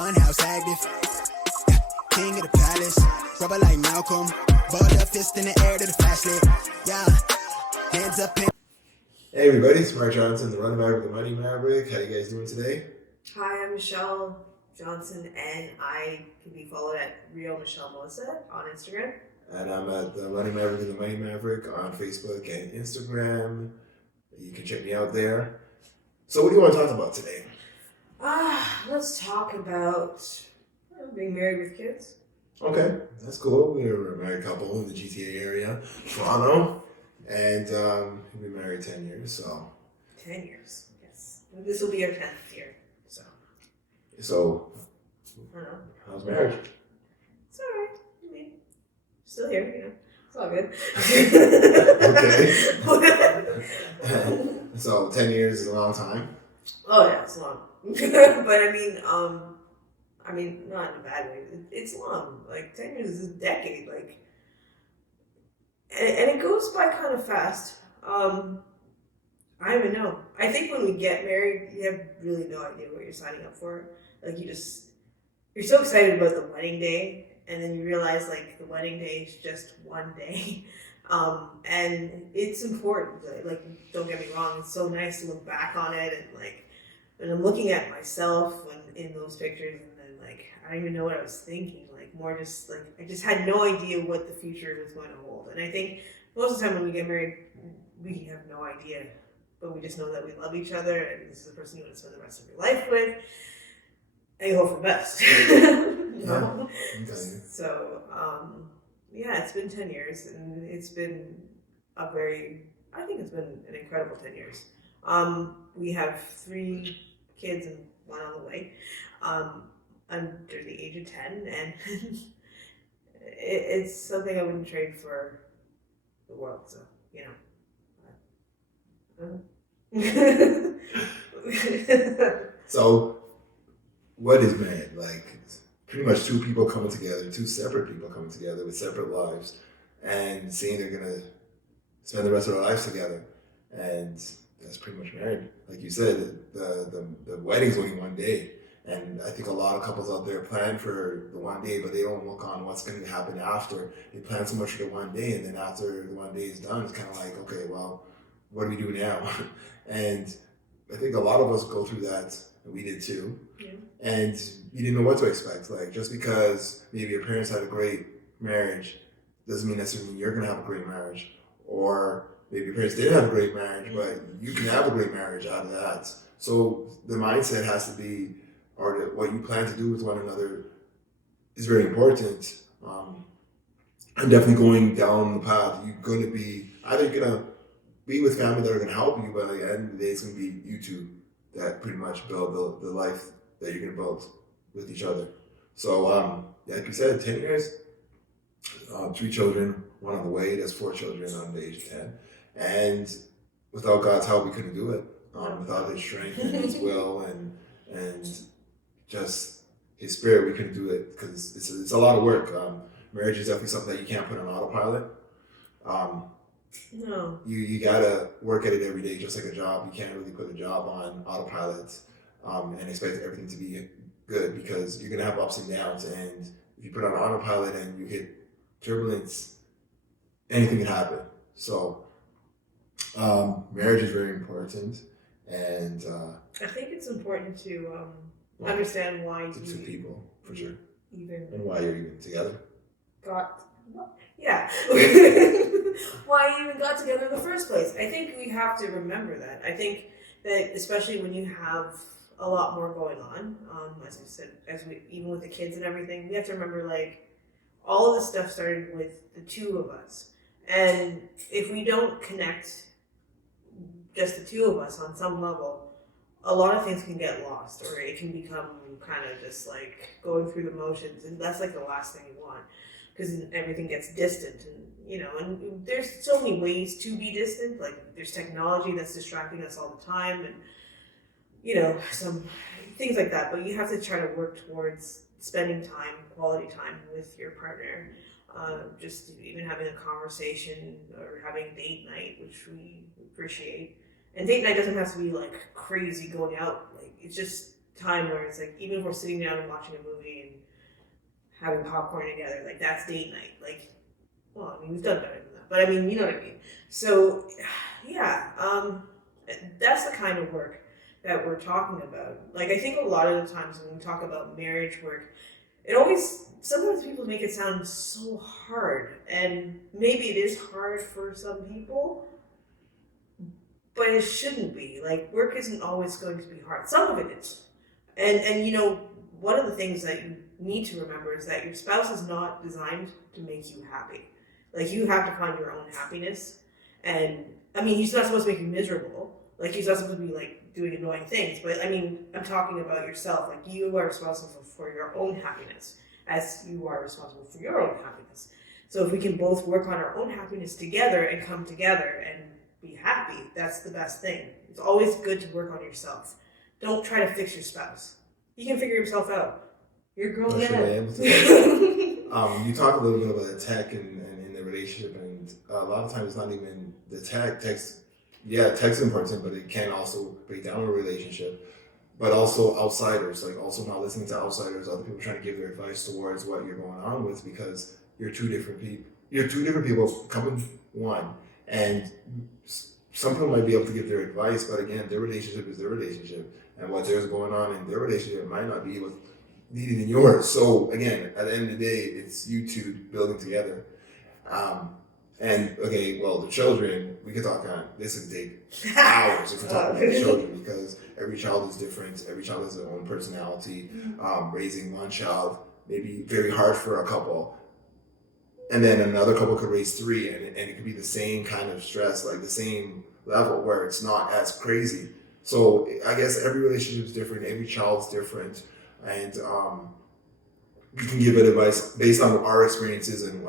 fun house active. King of the palace, rubber like Malcolm. Ball up fist in the air to the flashlight. Yeah, hands up. Hey everybody, it's Mark Johnson, the running maverick, the running maverick. How you guys doing today? Hi, I'm Michelle Johnson, and I can be followed at Real Michelle Melissa on Instagram. And I'm at the running maverick and the money maverick on Facebook and Instagram. You can check me out there. So what do you want to talk about today? Let's talk about being married with kids. Okay, that's cool. We're a married couple in the GTA area, Toronto, and we've been married 10 years, so. 10 years, yes. This will be our 10th year, so. So, I don't know. how's marriage? It's alright. I mean, still here, you know. It's all good. Okay. So 10 years is a long time. Oh yeah, it's long. But I mean, not in a bad way. It's long. Like 10 years is a decade. Like, and it goes by kind of fast. I don't even know. I think when we get married, you have really no idea what you're signing up for. Like you're so excited about the wedding day, and then you realize like the wedding day is just one day. And it's important. Like, don't get me wrong. It's so nice to look back on it, and like when I'm looking at myself when in those pictures, and then like I don't even know what I was thinking. Like more just like I just had no idea what the future was going to hold. And I think most of the time when we get married, we have no idea, but we just know that we love each other, and this is the person you want to spend the rest of your life with, and you hope for the best. You know? Okay. So, yeah, it's been 10 years, and it's been I think it's been an incredible 10 years. We have 3 kids and 1 on the way, under the age of 10, and it's something I wouldn't trade for the world, so, you know. So, what is marriage? Like, pretty much 2 people coming together, 2 separate people coming together with separate lives, and saying they're gonna spend the rest of their lives together, and that's pretty much married. Like you said, the wedding's only one day, and I think a lot of couples out there plan for the one day, but they don't look on what's going to happen after. They plan so much for the one day, and then after the one day is done, it's kind of like, okay, well, what do we do now? And I think a lot of us go through that, and we did too. Yeah. And you didn't know what to expect. Like, just because maybe your parents had a great marriage doesn't mean necessarily you're going to have a great marriage. Or maybe your parents didn't have a great marriage, but you can have a great marriage out of that. So the mindset has to be, or what you plan to do with one another is very important. I'm definitely going down the path. You're going to be, either you're going to be with family that are going to help you, but at the end of the day, it's going to be you two that pretty much build the life that you're going to build with each other. So, like you said, 10 years, 3 children, 1 on the way. That's 4 children on the age of 10. And without God's help, we couldn't do it. Without His strength and His will and just His Spirit, we couldn't do it because it's a lot of work. Marriage is definitely something that you can't put on autopilot. No. You gotta work at it every day, just like a job. You can't really put a job on autopilot and expect everything to be good, because you're gonna have ups and downs. And if you put on autopilot and you hit turbulence, anything can happen. So marriage is very important, and I think it's important to understand why to 2 people for sure, even and why you're even together. Why you even got together in the first place. I think we have to remember that. I think that especially when you have a lot more going on, as I said, even with the kids and everything, we have to remember like all of this stuff started with the 2 of us. And if we don't connect just the 2 of us on some level, a lot of things can get lost, or it can become kind of just like going through the motions, and that's like the last thing you want, because everything gets distant, and and there's so many ways to be distant. Like there's technology that's distracting us all the time, and some things like that. But you have to try to work towards spending time, quality time with your partner. Just even having a conversation or having date night, which we appreciate. And date night doesn't have to be like crazy going out. Like it's just time where it's like, even if we're sitting down and watching a movie and having popcorn together, like that's date night. Like, well, I mean, we've done better than that, but I mean, you know what I mean. So, yeah, that's the kind of work that we're talking about. Like, I think a lot of the times when we talk about marriage work, sometimes people make it sound so hard, and maybe it is hard for some people, but it shouldn't be. Like, work isn't always going to be hard. Some of it is. And you know, one of the things that you need to remember is that your spouse is not designed to make you happy. Like, you have to find your own happiness. And, I mean, he's not supposed to make you miserable. Like, he's not supposed to be, like, doing annoying things. But, I mean, I'm talking about yourself. Like, you are responsible for your own happiness as you are responsible for your own happiness. So if we can both work on our own happiness together and come together and be happy, that's the best thing. It's always good to work on yourself. Don't try to fix your spouse. You can figure yourself out. You're grown now. You talk a little bit about the tech and in the relationship, and a lot of times it's not even the tech. Tech's important, but it can also break down a relationship. But also outsiders, like also not listening to outsiders, other people trying to give their advice towards what you're going on with, because you're two different people. You're two different people coming one, and some people might be able to give their advice, but again, their relationship is their relationship, and what there's going on in their relationship might not be what's needed in yours. So again, at the end of the day, it's you two building together. And okay, well, the children, we could talk on this and take hours if we're talking about the children, because every child is different. Every child has their own personality. Raising one child may be very hard for a couple. And then another couple could raise three, and it could be the same kind of stress, like the same level where it's not as crazy. So I guess every relationship is different. Every child's different. And we can give it advice based on our experiences and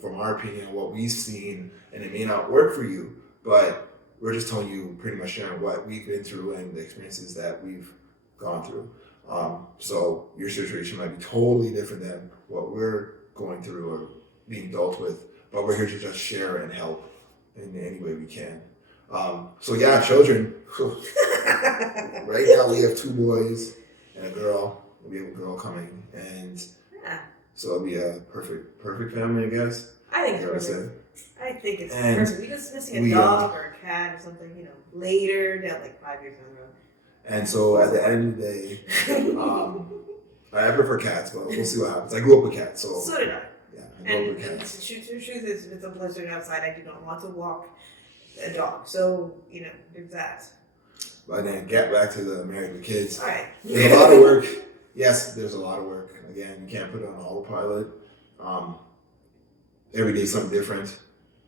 from our opinion, what we've seen, and it may not work for you, but we're just telling you, pretty much sharing what we've been through and the experiences that we've gone through. So your situation might be totally different than what we're going through or being dealt with, but we're here to just share and help in any way we can. So yeah, children. Right now we have 2 boys and a girl. We have a girl coming, and so it'll be a perfect family, I guess. I think it's perfect. I think it's perfect. We're just missing a dog or a cat or something, you know, later, down like 5 years down the road. And so at the end of the day, I prefer cats, but we'll see what happens. I grew up with cats, so did I. Yeah, I grew up with cats. The truth is, if it's a blizzard outside, I do not want to walk a dog. So, you know, there's that. But then get back to the married with kids. All right. There's a lot of work. Yes, there's a lot of work. Again, you can't put it on autopilot. Every day something different,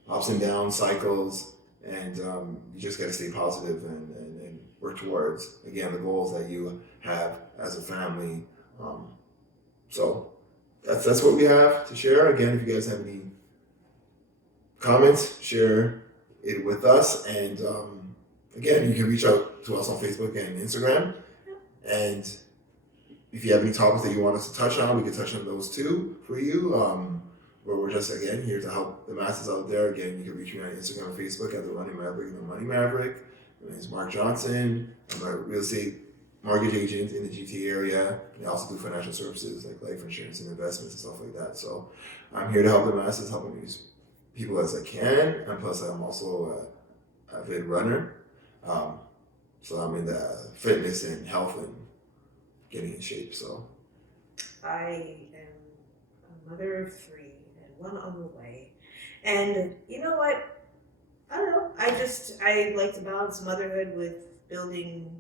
ups and downs, cycles, and you just got to stay positive and work towards, again, the goals that you have as a family. So that's what we have to share. Again, if you guys have any comments, share it with us. And again, you can reach out to us on Facebook and Instagram. And if you have any topics that you want us to touch on, we can touch on those too for you. Where we're just, again, here to help the masses out there. Again, you can reach me on Instagram and Facebook at the Running Maverick and the Money Maverick. My name is Mark Johnson. I'm a real estate mortgage agent in the GTA area. And I also do financial services like life insurance and investments and stuff like that. So I'm here to help the masses, helping these people as I can. And plus, I'm also a avid runner. So I'm in the fitness and health and getting in shape. So I am a mother of 3 and 1 on the way. And you know what? I don't know. I like to balance motherhood with building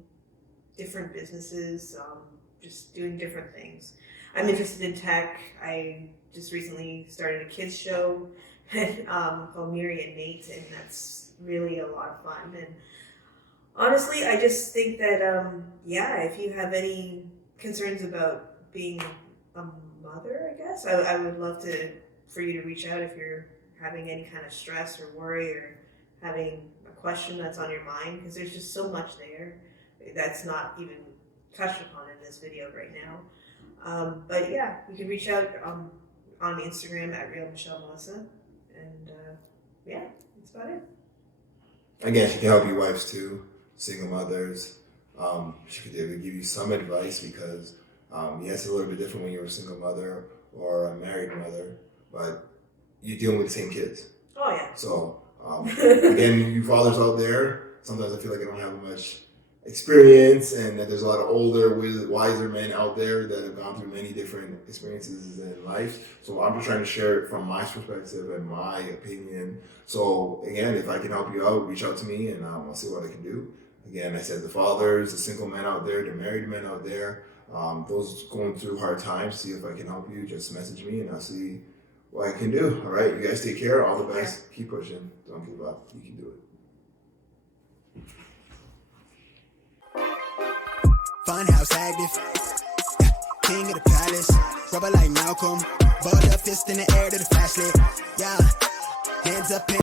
different businesses, just doing different things. I'm interested in tech. I just recently started a kids show called Miri and Nate, and that's really a lot of fun. And honestly, I just think that, if you have any concerns about being a mother, I guess, I would love for you to reach out if you're having any kind of stress or worry or having a question that's on your mind, because there's just so much there that's not even touched upon in this video right now. But yeah, you can reach out on Instagram at RealMichelleMelissa, and that's about it. Again, she can help you wives too, single mothers, She could maybe give you some advice because, yes, it's a little bit different when you're a single mother or a married mother, but you're dealing with the same kids. Oh, yeah. So, again, you fathers out there, sometimes I feel like I don't have much experience, and that there's a lot of older, wiser men out there that have gone through many different experiences in life. So I'm just trying to share it from my perspective and my opinion. So again, if I can help you out, reach out to me, and I'll see what I can do. Again, I said the fathers, the single men out there, the married men out there, those going through hard times, see if I can help you. Just message me, and I'll see what I can do. All right, you guys take care. All the best. Keep pushing. Don't give up. You can do it. Funhouse active, king of the palace, rubber like Malcolm, ball up fist in the air to the flashlight, yeah, hands up in